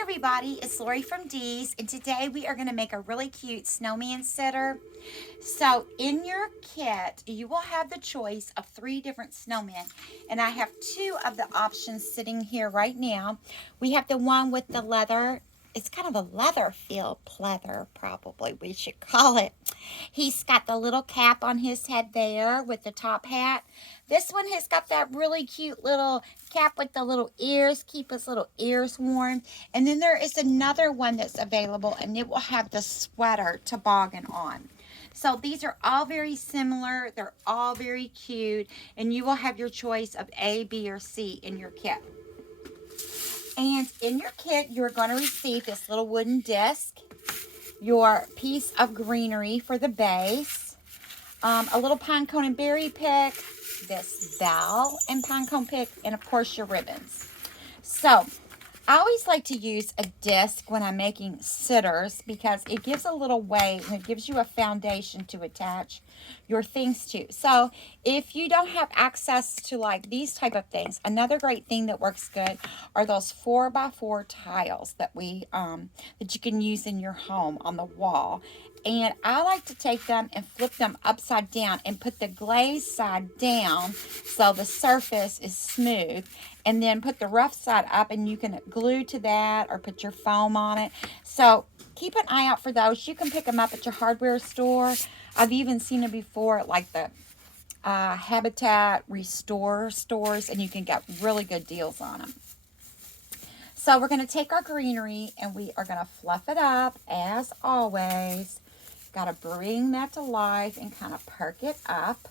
Everybody, it's Lorie from Dee's, and today we are going to make a really cute snowman sitter. So in your kit, you will have the choice of 3 different snowmen, and I have 2 of the options sitting here right now. We have the one with the leather. It's kind of a leather feel, pleather probably we should call it. He's got the little cap on his head there with the top hat. This one has got that really cute little cap with the little ears, keep his little ears warm. And then there is another one that's available, and it will have the sweater toboggan on. So these are all very similar. They're all very cute, and you will have your choice of A, B, or C in your kit. And in your kit, you're going to receive this little wooden disc, your piece of greenery for the base, a little pine cone and berry pick, this bell and pine cone pick, and of course your ribbons. So I always like to use a disc when I'm making sitters because it gives a little weight and it gives you a foundation to attach your things to. So if you don't have access to like these type of things, another great thing that works good are those 4x4 tiles that that you can use in your home on the wall. And I like to take them and flip them upside down and put the glaze side down so the surface is smooth. And then put the rough side up, and you can glue to that or put your foam on it. So keep an eye out for those. You can pick them up at your hardware store. I've even seen them before at like the Habitat Restore stores, and you can get really good deals on them. So we're going to take our greenery and we are going to fluff it up as always. Got to bring that to life and kind of perk it up.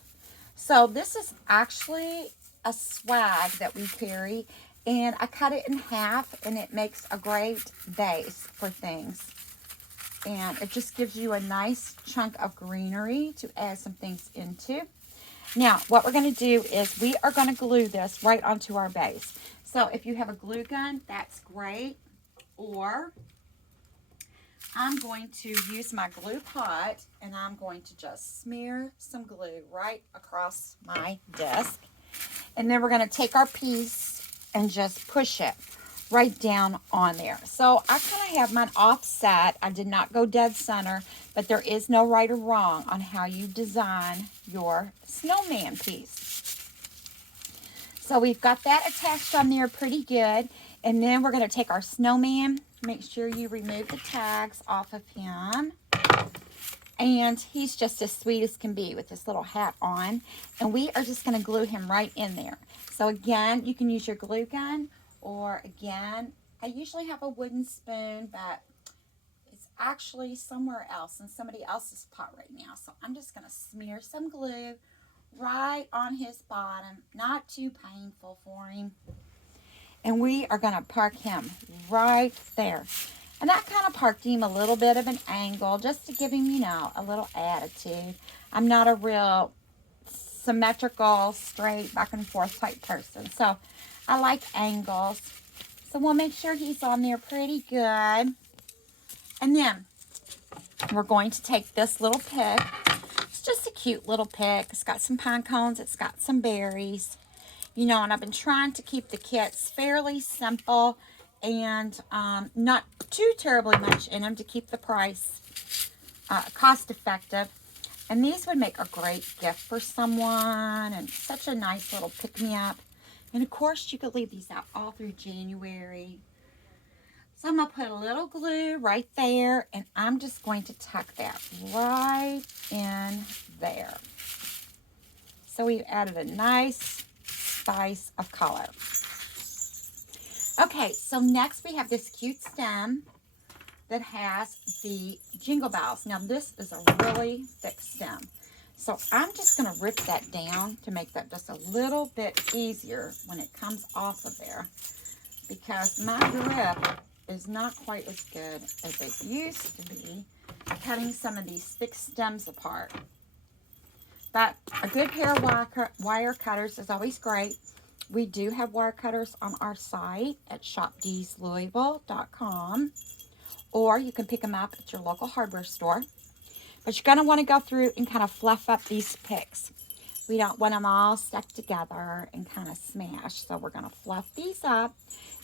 So this is actually a swag that we carry, and I cut it in half, and it makes a great base for things. And it just gives you a nice chunk of greenery to add some things into. Now, what we're going to do is we are going to glue this right onto our base. So if you have a glue gun, that's great. Or I'm going to use my glue pot, and I'm going to just smear some glue right across my disc. And then we're going to take our piece and just push it right down on there. So I kind of have mine offset. I did not go dead center, but there is no right or wrong on how you design your snowman piece. So we've got that attached on there pretty good. And then we're going to take our snowman. Make sure you remove the tags off of him. And he's just as sweet as can be with this little hat on. And we are just going to glue him right in there. So again, you can use your glue gun. Or again, I usually have a wooden spoon, but it's actually somewhere else in somebody else's pot right now. So I'm just going to smear some glue right on his bottom. Not too painful for him. And we are going to park him right there. And I kind of parked him a little bit of an angle just to give him, you know, a little attitude. I'm not a real symmetrical, straight, back and forth type person. So I like angles. So we'll make sure he's on there pretty good. And then we're going to take this little pick. It's just a cute little pick. It's got some pine cones. It's got some berries. You know, and I've been trying to keep the kits fairly simple and not too terribly much in them to keep the price cost effective. And these would make a great gift for someone and such a nice little pick-me-up. And of course, you could leave these out all through January. So I'm going to put a little glue right there, and I'm just going to tuck that right in there. So we've added a nice spice of color. Okay, so next we have this cute stem that has the jingle bells. Now this is a really thick stem. So I'm just going to rip that down to make that just a little bit easier when it comes off of there. Because my grip is not quite as good as it used to be cutting some of these thick stems apart. But a good pair of wire cutters is always great. We do have wire cutters on our site at shopdeeslouisville.com, or you can pick them up at your local hardware store. But you're going to want to go through and kind of fluff up these picks. We don't want them all stuck together and kind of smashed. So we're going to fluff these up.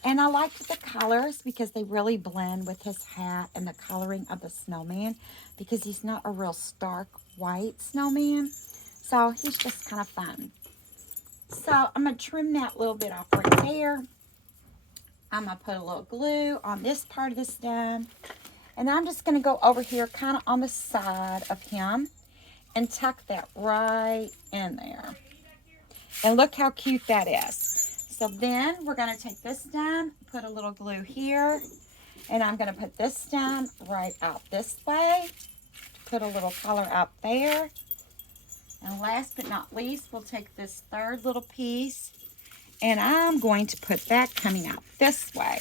And I like the colors because they really blend with his hat and the coloring of the snowman, because he's not a real stark white snowman. So he's just kind of fun. So I'm going to trim that little bit off right there. I'm going to put a little glue on this part of the stem. And I'm just going to go over here kind of on the side of him and tuck that right in there. And look how cute that is. So then we're going to take this down, put a little glue here, and I'm going to put this down right out this way, put a little color out there. And last but not least, we'll take this third little piece, and I'm going to put that coming out this way,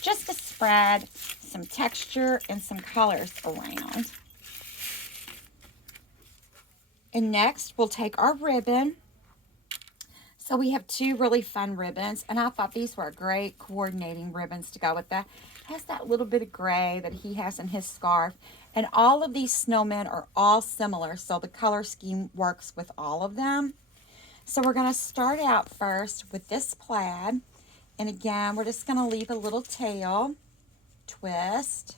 just to spread some texture and some colors around. And next, we'll take our ribbon. So we have two really fun ribbons, and I thought these were great coordinating ribbons to go with that. It has that little bit of gray that he has in his scarf, and all of these snowmen are all similar, so the color scheme works with all of them. So we're going to start out first with this plaid, and again, we're just going to leave a little tail, twist,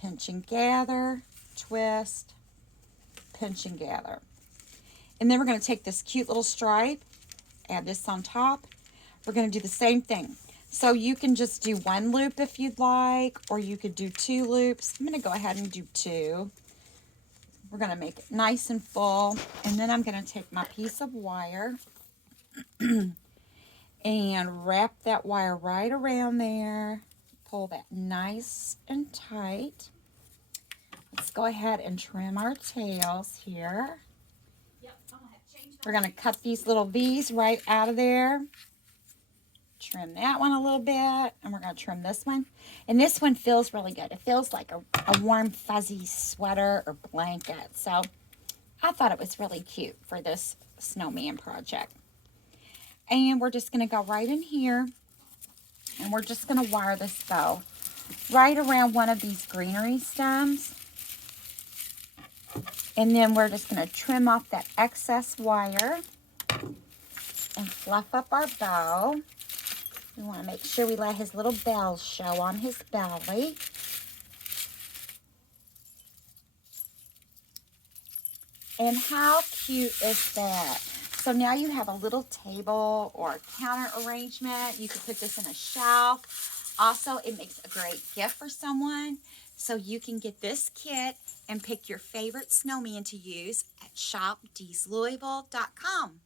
pinch and gather, twist, pinch and gather. And then we're going to take this cute little stripe, add this on top. We're going to do the same thing. So you can just do one loop if you'd like, or you could do 2 loops. I'm going to go ahead and do 2. We're going to make it nice and full. And then I'm going to take my piece of wire and wrap that wire right around there. Pull that nice and tight. Let's go ahead and trim our tails here. We're going to cut these little V's right out of there. Trim that one a little bit. And we're going to trim this one. And this one feels really good. It feels like a warm, fuzzy sweater or blanket. So I thought it was really cute for this snowman project. And we're just going to go right in here. And we're just going to wire this bow right around one of these greenery stems. And then we're just going to trim off that excess wire and fluff up our bow. We want to make sure we let his little bells show on his belly. And how cute is that? So now you have a little table or a counter arrangement. You could put this in a shelf. Also, it makes a great gift for someone. So you can get this kit and pick your favorite snowman to use at shopdeeslouisville.com.